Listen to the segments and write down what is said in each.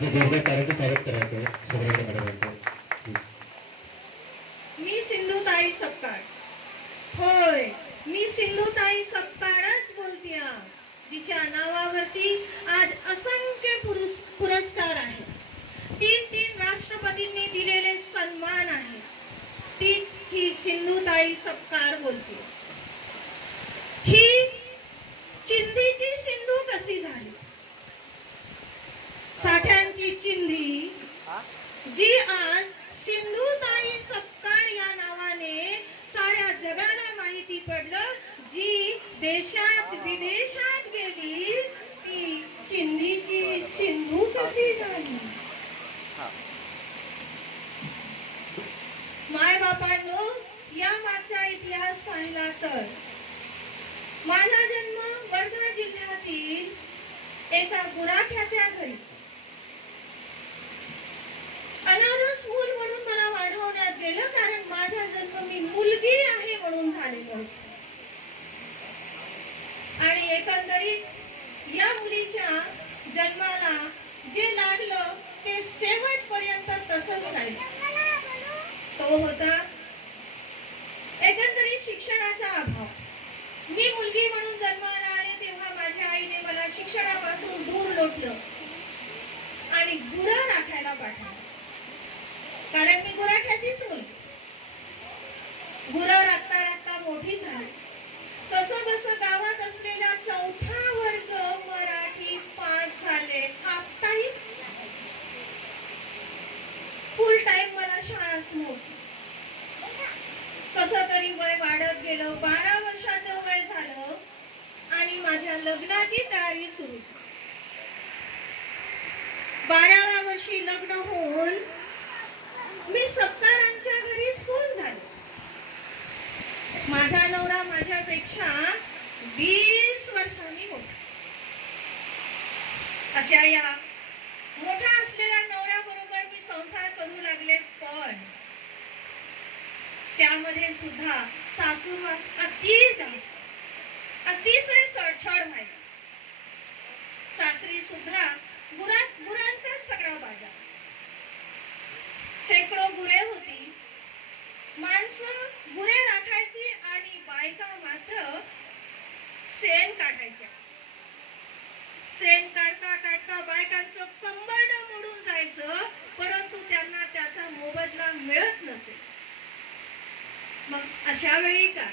जे जोरदार ताऱ्यांचं स्वागत करायचं सोबत मॅडमांचं मी सिंधुताई सपकाळ. होय मी सिंधुताई सपकाळच बोलते जिच्या नावावरती आज असंख्य पुरस्कार आहेत. तीन तीन राष्ट्रपतींनी दिलेले सन्मान आहेत. तीच ही सिंधुताई सपकाळ बोलते ही चिंधीची सिंधू कशी झाली साठ्यांची चिंधी जी आज सिंधुताई सपकाळ या नावाने साऱ्या जगाला माहिती पडलं. जी देशात विदेशात गेली ती चिंधीची सिंधू कशी झाली? माय बापांनो या मागचा इतिहास पाहिला तर. माझा जन्म वर्धा जिल्ह्यातील एका गुराख्याच्या घरी अनारस मूल म्हणून मला केलं कारण माझा जन्म मी मुलगी आहे म्हणून झालेलो आणि एकंदरीत या मुलीच्या जन्माला जे लागलं ते शेवटपर्यंत तसंच राहील. तो होता एकंदरीत शिक्षणाचा अभाव. मी मुलगी म्हणून जन्माला आले तेव्हा माझ्या आईने मला शिक्षणापासून दूर लोटलं आणि गुरं राखायला पाठवलं कारण मी गुराख्याचीच मुलगी गुरं राखता राखता मोठी झाली कसं कसं गावात असलेला चौथा वर्ग मराठी पास झाले. हाफताही फुल टाइम मला शाळाच नव्हती. कसं तरी वय वाढत गेलं बारा वर्षाचं वय झालं आणि माझ्या लग्नाची तयारी सुरू झाली. बाराव्या वर्षी लग्न होऊन मी सत्कारांच्या घरी सून झाले. माझा नवरा माझ्यापेक्षा वीस वर्षांनी मोठा. अशा या मोठा असलेल्या नवऱ्याबरोबर मी संसार करू लागले पण त्यामध्ये सुद्धा सासूरवास अति जास्त अतिशय सडछड व्हायचा सासरी सुद्धा गुरा गुरांचाच सगळा बाजार. शेकडो गुरे होती माणसं गुरे राखायची आणि बायका मात्र सेन काढायच्या. सेन काढता काढता बायकांचं कंबरड मोडून जायचं परंतु त्यांना त्याचा मोबदला मिळत नसे. मग अशा वेळी काय?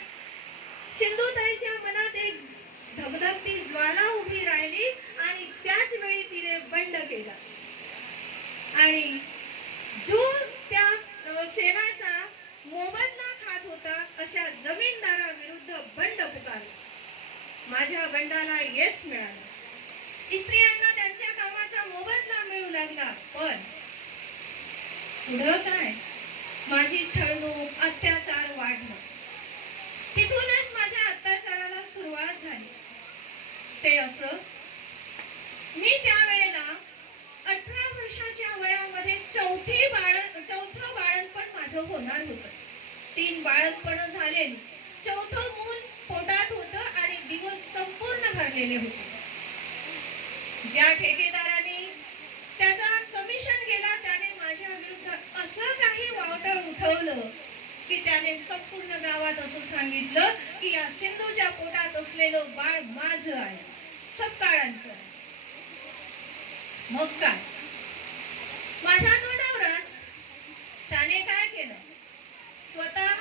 सिंधुताईच्या मनात एक धबधबती ज्वाला उभी राहिली आणि त्याच वेळी तिने बंड केला. आणि जो त्या अ, शेणाचा मोबदला खात होता अशा जमीनदाराविरुद्ध बंड पुकारला माझ्या बंडाला यश मिळालं. स्त्रियांना त्यांच्या कामाचा मोबदला मिळू लागला पण पुढं काय? माझी छळणूक अत्याचार वाढला. तिथूनच माझ्या अत्याचाराला सुरुवात झाली. ते असं मी त्यावेळेला अठरा वर्षाच्या वयामध्ये चौथी बाळ चौथं बाळणपण माझं होणार होतं. तीन बाळणपण झालेली चौथं मूल पोटात होतं आणि दिवस केले होते. ज्या ठेकेदाराने त्याचा कमिशन गेला त्याने माझ्या विरुद्ध असं काही वावटं उठवलं की त्याने संपूर्ण गावात असं सांगितलं की या सिंधूच्या पोटात असलेलं बाळ माझ आहे सत्काळांचं आहे. मग काय? माझा तो नवराच त्याने काय केलं? स्वतः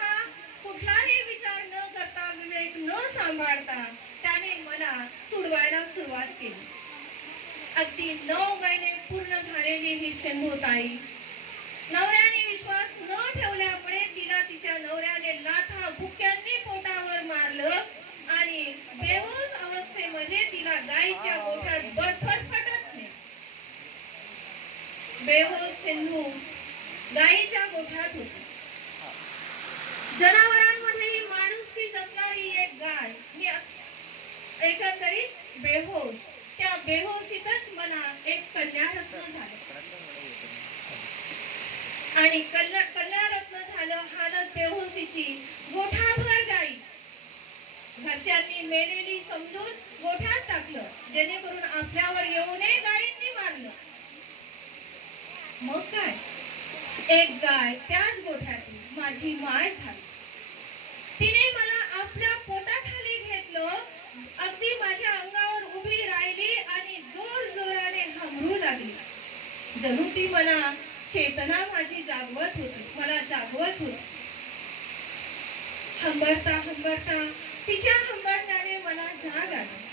कुठलाही विचार न करता विवेक न सांभाळता त्याने तुडवायला सुरुवात केली. अगदी नऊ महिने पूर्ण झालेली ही सिंधुताई. नवऱ्याने विश्वास न ठेवल्यामुळे तिला तिच्या नवऱ्याने लाथा भुक्यांनी पोटावर मारलं आणि बेहोश अवस्थेमध्ये तिला गायीच्या गोठ्यात बडफड फटत नाही बेहोश सिंधू गायीच्या गोठ्यात होती. जनावरांना ही माणुसकी जपणारी एक गाय ही एकंदरीत बेहोश त्या बेहोशीतच मला एक कन्यारत्न झालं आणि कन्या कन्यारत्न झालं हालत बेहोशीची गोठाभर गाई घरच्यांनी मेलेली समजून गोठ्यात टाकलं. जेणेकरून आपल्यावर येऊ नये गायींनी मारलं. मग काय? एक गाय त्याच गोठ्यातून माझी माय झाली. तिने मला आपल्या पोटाखाली घेतलं. अगदी माझ्या अंगावर उभी राहिली आणि जोर जोराने हमरू लागली. जणू ती मला चेतना माझी जागवत होती. मला जागवत होती. हंबरता हंबरता. तिच्या हंबरण्याने मला जाग आली.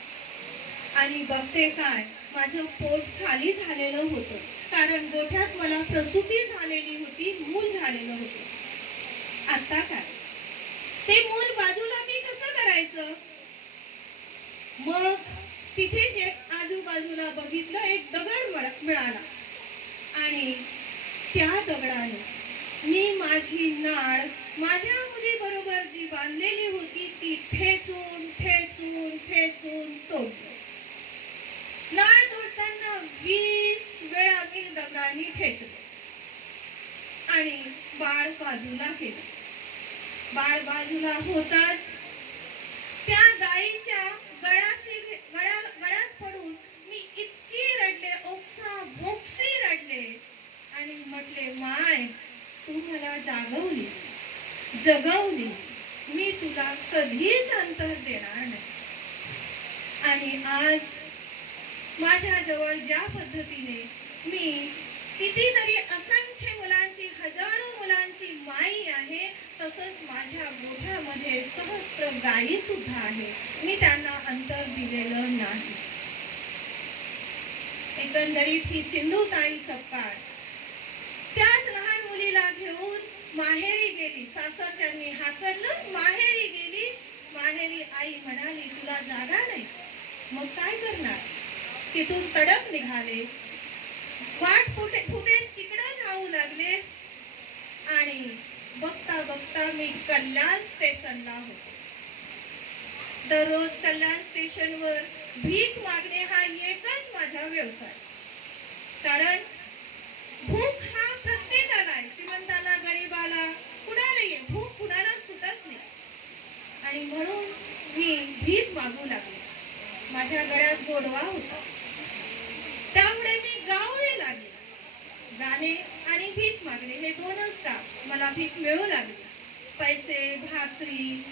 आणि बघते काय माझं पोट खाली झालेलं होतं. कारण गोठ्यात मला प्रसूती झालेली होती मूल झालेलं होतं. आता काय? ते मूल बाजूला मी कसं करायचं? मग तिथे जे आजूबाजूला बघितलं एक दगड मिळाला. आणि त्या दगडाने मी माझी नाळ माझ्या मुलीबरोबर जी बांधलेली होती ती ठेचून ठेचून ठेचून तोडली. नाळ तोडताना वीस वेळा मी दगडांनी ठेचले. आणि बाळ बाजूला केलं. बाळ बाजूला होताच त्या गायीच्या गळाशी गळ्या गळ्यात पडून मी इतकी रडले ओक्सा बोक्सी रडले आणि म्हटले माय तू मला जागवलीस जगवलीस. मी तुला कधीच अंतर देणार नाही. आणि आज माझ्याजवळ ज्या पद्धतीने मी कितीतरी असंख्य मुलांची हजारो मुलांची माई आहे तसंच माझ्या गोठ्यामध्ये सहस्त्र गायी सुद्धा आहे. मी त्यांना अंतर दिलेलं नाही. एकंदरीत ही सिंधुताई सपकाळ घेऊन माहेरी गेली. सासरच्यांनी हाकलून माहेरी गेली. माहेरी आई म्हणाली तुला जागा नाही. मग काय करणार? तिथून तडक निघाले. वाट फुटे फुटे तिकडं धावू लागले. आणि बघता बघता मी कल्याण स्टेशनला होते. दररोज कल्याण स्टेशनवर भीक मागणे हा एकच माझा व्यवसाय. कारण भूक हा प्रत्येकाला आहे श्रीमंताला गरीबाला कुणाला आहे भूक कुणाला सुटत नाही आणि म्हणून मी भीक मागू लागले माझ्या गळ्यात गोडवा होता. त्यामुळे मी गावे लागले. गाणे आणि भीक मागणे हे दोनच काम मला भीक मिळू लागली. पैसे भाकरी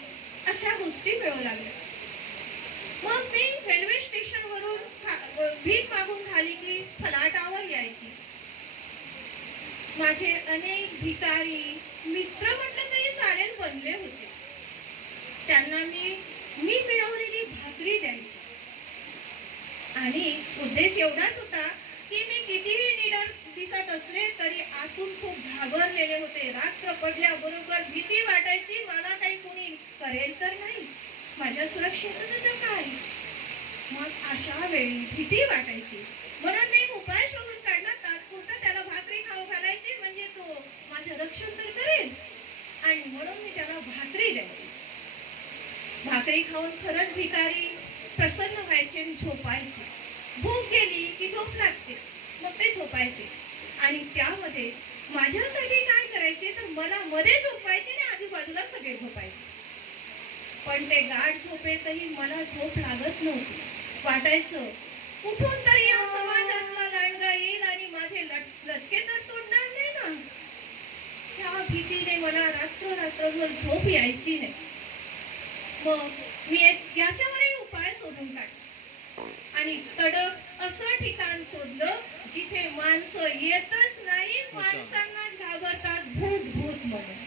अशा गोष्टी मिळू लागल्या. मग मी रेल्वे स्टेशन वरून खा- भीक मागून खाली की फलाटावर यायची. माझे अनेक भिकारी मित्र म्हटलं तरी चालेल बनले होते. त्यांना मी मी मिळवलेली भाकरी द्यायची. आणि उद्देश एवढाच होता की मी कितीही निडर दिसत असले तरी आतून खूप घाबरलेले होते. रात्र पडल्याबरोबर भीती वाटायची मला काही कोणी करेल तर नाही. माझ्या सुरक्षिततेचं काय? मग अशा वेळी भीती वाटायची. म्हणून मी एक उपाय शोधून काढला. तात्पुरता त्याला भाकरी खाऊ घालायची म्हणजे तो माझं रक्षण तर करेल. आणि म्हणून मी त्याला भाकरी द्यायची. भाकरी खाऊन खरंच भिकारी प्रसन्न व्हायचे आणि झोपायचे. भूक गेली की झोप लागते. मग ते झोपायचे. आणि त्यामध्ये माझ्यासाठी काय करायचे तर मला मध्ये झोपायचे आणि आजूबाजूला सगळे झोपायचे. पण ते गाठ झोपेतही मला झोप लागत नव्हती. वाटायचं कुठून तरी या समाजातला लांडगा येईल आणि माझे लट- लचके तर तोडणार नाही ना? त्या भीतीने मला रात्र रात्रभर झोप यायची नाही. मग मी एक याच्यावरही उपाय शोधून काढला. आणि कडक असं ठिकाण शोधलं जिथे माणसं येतच नाही माणसांनाच घाबरतात भूत भूत म्हणून.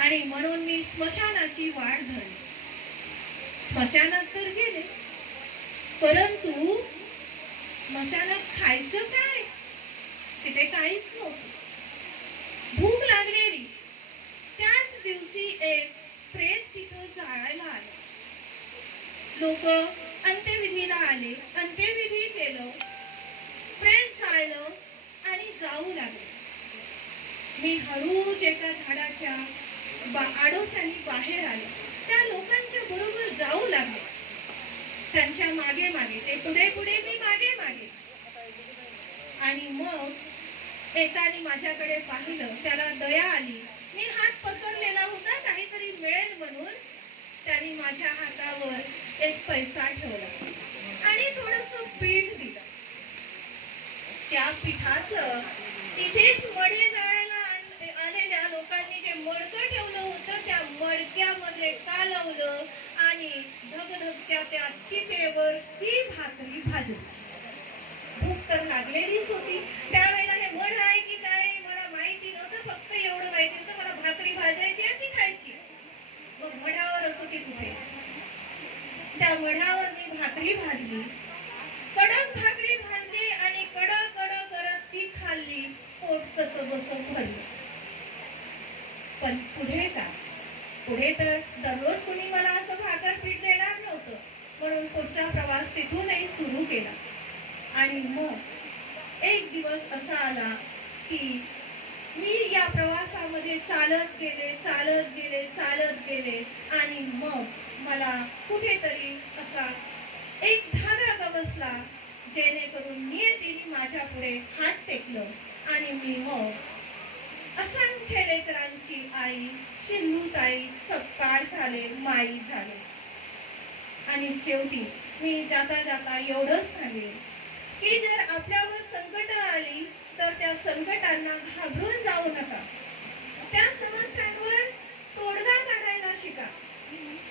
आणि म्हणून मी स्मशानाची वाट धरली. स्मशानात तर गेले. परंतु स्मशानात खायचं काय? तिथे काहीच नव्हतं. भूक लागलेली. त्याच दिवशी एक प्रेत तिथं जाळायला आले. लोक अंत्यविधीला आले अंत्यविधी केलं प्रेम चाळलं आणि जाऊ लागले. मी हळूच एका झाडाच्या बा आडोशाने बाहेर आले. त्या लोकांच्या बरोबर जाऊ लागले. त्यांच्या मागे मागे ते पुढे पुढे मी मागे मागे. आणि मग एकाने माझ्याकडे पाहिलं त्याला दया आली. मी हात पसरलेला होता काहीतरी मिळेल म्हणून. त्याने माझ्या हातावर एक पैसा ठेवला. आणि थोडस पीठ दिलं. त्या पिठाचं तिथेच मढे जाळायला आलेल्या लोकांनी जे मडकं ठेवलं होतं त्या मडक्यामध्ये कालवलं आणि धगधगत्या त्या चितेवर ती भाकरी भाजली. भूक तर लागलेलीच होती. त्यावेळेला हे मड आहे की काय मला माहिती नव्हतं. फक्त एवढं माहिती होतं मला भाकरी भाजायची आहे ती खायची मग मढावरच होती कुठे. त्या वडावर मी भाकरी भाजली. कडक भाकरी भाजली आणि कड कड करत ती खाल्ली पोट कसं बस भरलं. पण पुढे का? पुढे तर दररोज कुणी मला असं भाकर पीठ देणार नव्हतं. म्हणून पुढचा प्रवास तिथूनही सुरू केला. आणि मग एक दिवस असा आला की मी या प्रवासामध्ये चालत गेले चालत गेले चालत गेले. आणि मग मला कुठेतरी असा एक धागा गवसला जेणेकरून नियतीने माझ्या पुढे हात टेकलं. आणि मी मग असंख्य लेकरांची आई शिंदूताई सत्कार झाले माई झाले. आणि शेवटी मी जाता जाता एवढंच सांगेन की जर आपल्यावर संकट आली तर त्या संकटांना घाबरून जाऊ नका. त्या समस्यांवर तोडगा काढायला शिका.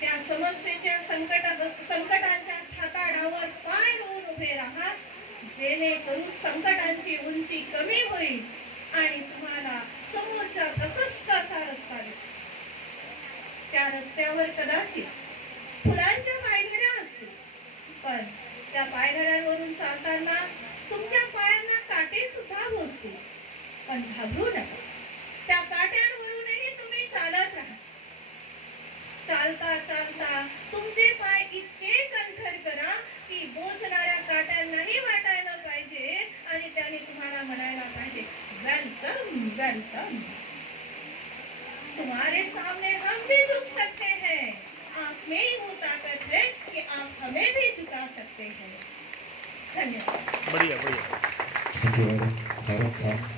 त्या समस्येच्या संकट संकटांच्या छाताडावर पाय रोवून उभे राहा. जेणेकरून संकटांची उंची कमी होईल आणि तुम्हाला समोरचा प्रशस्त असा रस्ता दिसेल. त्या रस्त्यावर कदाचित फुलांच्या पायघड्या असतील. पण त्या पायघड्यांवरून चालताना काटे सुद्धा भोसतील पण घाबरू नका. त्या काट्यांवरूनही तुम्ही चालत राहा. चालता चालता तुमचे पाय इतके कणखर करा की बोचणाऱ्या काट्यांनाही वाटायला पाहिजे आणि त्याने तुम्हाला म्हणायला पाहिजे वेलकम वेलकम तुम्हारे सामने हम भी झुक सकते हैं. आप में ही वो ताकत है कि आप हमें भी झुका सकते हैं. धन्यवाद. Okay.